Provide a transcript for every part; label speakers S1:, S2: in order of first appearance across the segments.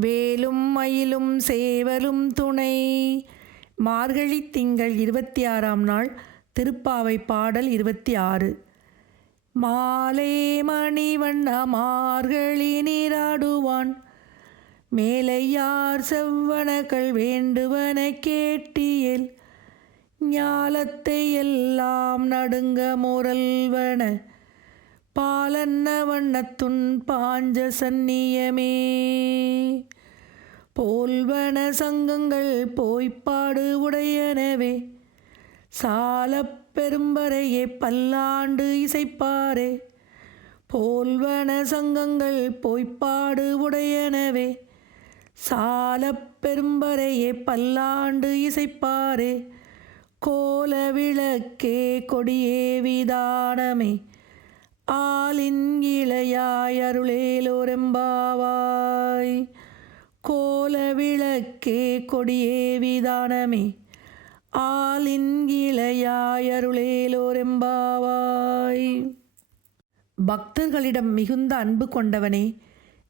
S1: வேலும் மயிலும் சேவலும் துணை. மார்கழி திங்கள் இருபத்தி ஆறாம் நாள் திருப்பாவை பாடல் இருபத்தி ஆறு மாலே மணிவண்ண மார்கழி நீராடுவான். மேலையார் செவ்வனகள் வேண்டுவன கேட்டியல் ஞாலத்தை எல்லாம் நடுங்க முரல்வன பாலன்ன வண்ணத்துன் பாஞ்ச சந்நியமே போல்வன சங்கங்கள் போய்ப்பாடு உடையனவே. சாலப் பெரும்பறையே பல்லாண்டு இசைப்பாரே. போல்வன சங்கங்கள் போய்ப்பாடு உடையனவே. சாலப் பெரும்பறையே பல்லாண்டு இசைப்பாரே. கோல விளக்கே கொடியே விதானமே. ஆலின் இளையாய் அருளேலோரெம்பாவாய். கோல விளக்கே கொடியே விதானமே ஆலின் இளையாய் அருளேலோரெம்பாவாய். பக்தர்களிடம் மிகுந்த அன்பு கொண்டவனே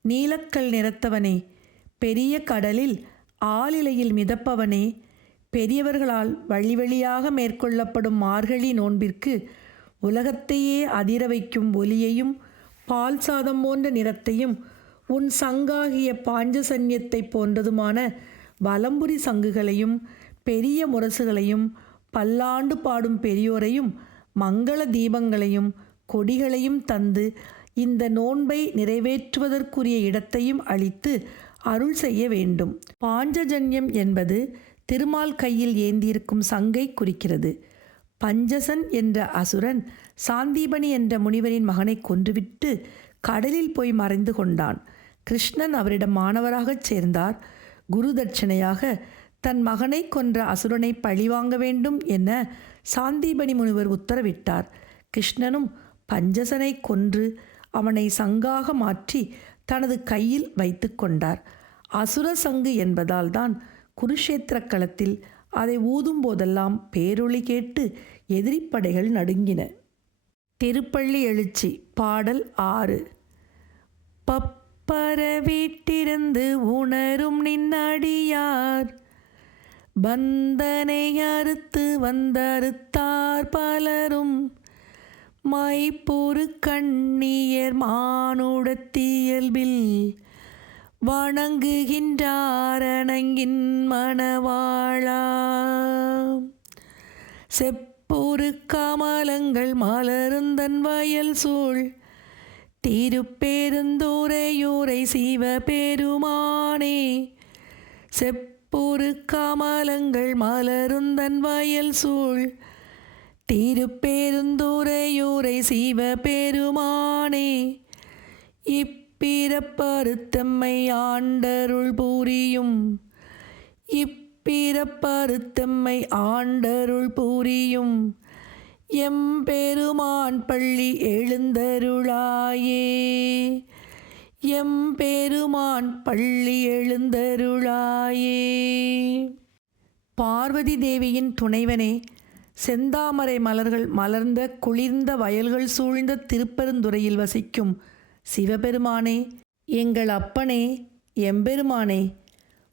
S1: நீலக்கல் நிறத்தவனே பெரிய கடலில் ஆளிலையில் மிதப்பவனே பெரியவர்களால் வழி வழியாக மேற்கொள்ளப்படும் மார்கழி நோன்பிற்கு உலகத்தையே அதிர வைக்கும் ஒலியையும் பால் சாதம் போன்ற நிறத்தையும் உன் சங்காகிய பாஞ்சசன்யத்தை போன்றதுமான வலம்புரி சங்குகளையும் பெரிய முரசுகளையும் பல்லாண்டு பாடும் பெரியோரையும் மங்கள தீபங்களையும் கொடிகளையும் தந்து இந்த நோன்பை நிறைவேற்றுவதற்குரிய இடத்தையும் அளித்து அருள் செய்ய வேண்டும். பாஞ்சஜன்யம் என்பது திருமால் கையில் ஏந்தியிருக்கும் சங்கை குறிக்கிறது. பஞ்சசன் என்ற அசுரன் சாந்தீபனி என்ற முனிவரின் மகனை கொன்றுவிட்டு கடலில் போய் மறைந்து கொண்டான். கிருஷ்ணன் அவரிடம் மாணவராகச் சேர்ந்தார். குரு தட்சணையாக தன் மகனை கொன்ற அசுரனை பழிவாங்க வேண்டும் என சாந்தீபனி முனிவர் உத்தரவிட்டார். கிருஷ்ணனும் பஞ்சசனை கொன்று அவனை சங்காக மாற்றி தனது கையில் வைத்து கொண்டார். அசுர சங்கு என்பதால்தான் குருஷேத்திர களத்தில் அதை ஊதும் போதெல்லாம் பேரொளி கேட்டு எதிரிப்படைகள் நடுங்கின. திருப்பள்ளி எழுச்சி பாடல் ஆறு. பப்பர வீட்டிருந்து உணரும் நின்னடியார். பந்தனை அறுத்து வந்தறுத்தார் பலரும். மைப்பொரு கண்ணியர் மானுடத்தியல்பில் வணங்குகின்றாரணங்கின் மணவாழா செப்பொரு கமலங்கள் மலருந்தன் வயல் சூழ். திருப்பெருந்துரையூரை சிவபெருமானே செப்பொரு கமலங்கள் மலருந்தன் வயல் சூழ். திருப்பெருந்துரையூரை சிவபெருமானே இப்பிறப்பருத்தம்மை ஆண்டருள் பூரியும். இப்பிறப்பருத்தம்மை ஆண்டருள் புரியும். எம்பெருமான் பள்ளி எழுந்தருளாயே. எம்பெருமான் பள்ளி எழுந்தருளாயே. பார்வதி தேவியின் துணைவனே செந்தாமரை மலர்கள் மலர்ந்த குளிர்ந்த வயல்கள் சூழ்ந்த திருப்பெருந்துறையில் வசிக்கும் சிவபெருமானே எங்கள் அப்பனே எம்பெருமானே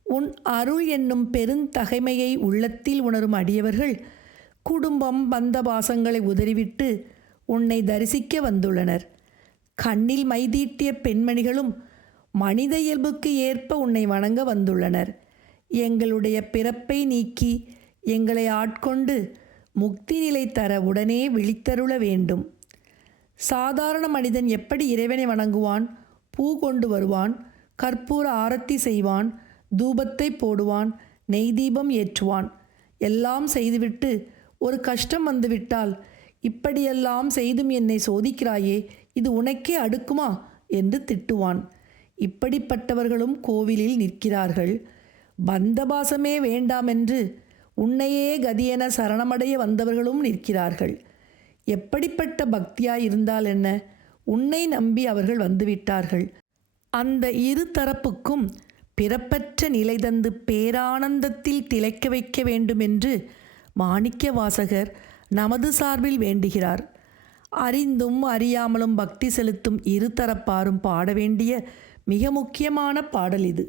S1: உன் அருள் என்னும் பெருந்தகைமையை உள்ளத்தில் உணரும் அடியவர்கள் குடும்பம் பந்த பாசங்களை உதறிவிட்டு உன்னை தரிசிக்க வந்துள்ளனர். கண்ணில் மைதீட்டிய பெண்மணிகளும் மனித இயல்புக்கு ஏற்ப உன்னை வணங்க வந்துள்ளனர். எங்களுடைய பிறப்பை நீக்கி எங்களை ஆட்கொண்டு முக்தி நிலை தர உடனே விழித்தருள வேண்டும். சாதாரண மனிதன் எப்படி இறைவனை வணங்குவான்? பூ கொண்டு வருவான் கற்பூர ஆரத்தி செய்வான் தூபத்தை போடுவான் நெய் தீபம் ஏற்றுவான். எல்லாம் செய்துவிட்டு ஒரு கஷ்டம் வந்துவிட்டால் இப்படியெல்லாம் செய்தும் என்னை சோதிக்கிறாயே இது உனக்கே அடுக்குமா? என்று திட்டுவான். இப்படிப்பட்டவர்களும் கோவிலில் நிற்கிறார்கள். பந்தபாசமே வேண்டாமென்று உன்னையே கதியென சரணமடைய வந்தவர்களும் நிற்கிறார்கள். எப்படிப்பட்ட பக்தியாய் இருந்தால் என்ன? உன்னை நம்பி அவர்கள் வந்துவிட்டார்கள். அந்த இரு தரப்புக்கும் பிறப்பற்ற நிலை தந்து பேரானந்தத்தில் திளைக்க வைக்க வேண்டுமென்று மாணிக்க வாசகர் நமது சார்பில் வேண்டுகிறார். அறிந்தும் அறியாமலும் பக்தி செலுத்தும் இருதரப்பாரும் பாட வேண்டிய மிக முக்கியமான பாடல் இது.